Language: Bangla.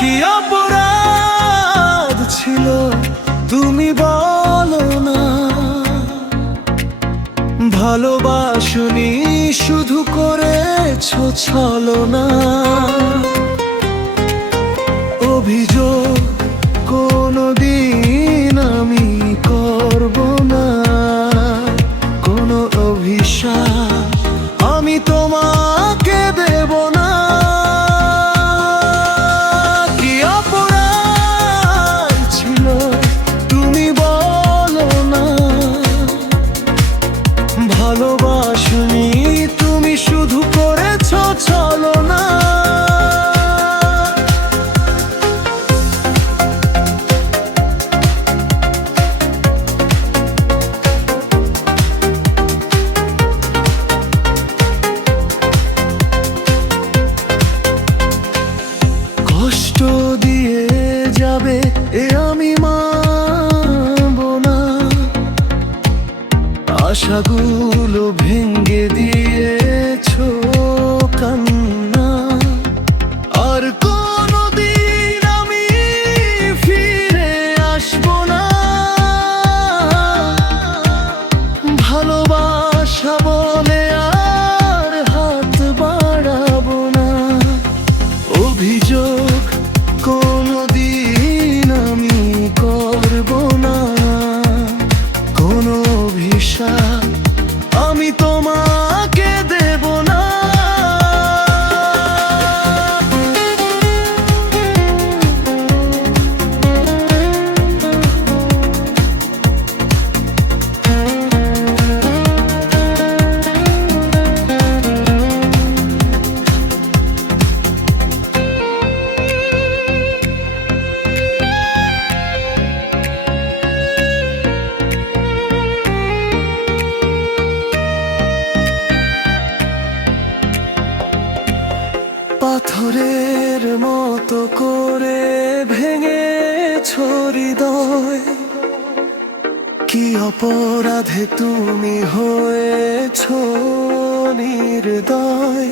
কি অপরাধ ছিল তুমি বলো না? ভালোবাসনি শুধু করেছো ছলনা। অভিযোগ কোনোদিন আমি করব না, কোনো অভিশাপ আমি তোমাকে দেব না। কি অপরাধ ছিল তুমি বলো না? ভালোবাসনি তুমি শুধু করেছো ছলনা। কষ্ট দিয়ে যাবে এ আমি মানব না, আশাগুলো ভেঙে দিয়েছো কান্না। আর কোনোদিন আমি ফিরে আসবো না, ভালোবাসা বলে আর হাত বাড়াবো না। অভিযোগ কোনোদিন আমি করব না, কোনো অভিশাপ আমি তোমাকে দেব না। পাথরের মতো করে ভেঙেছো হৃদয়। কি অপরাধে তুমি হয়েছো নির্দয়?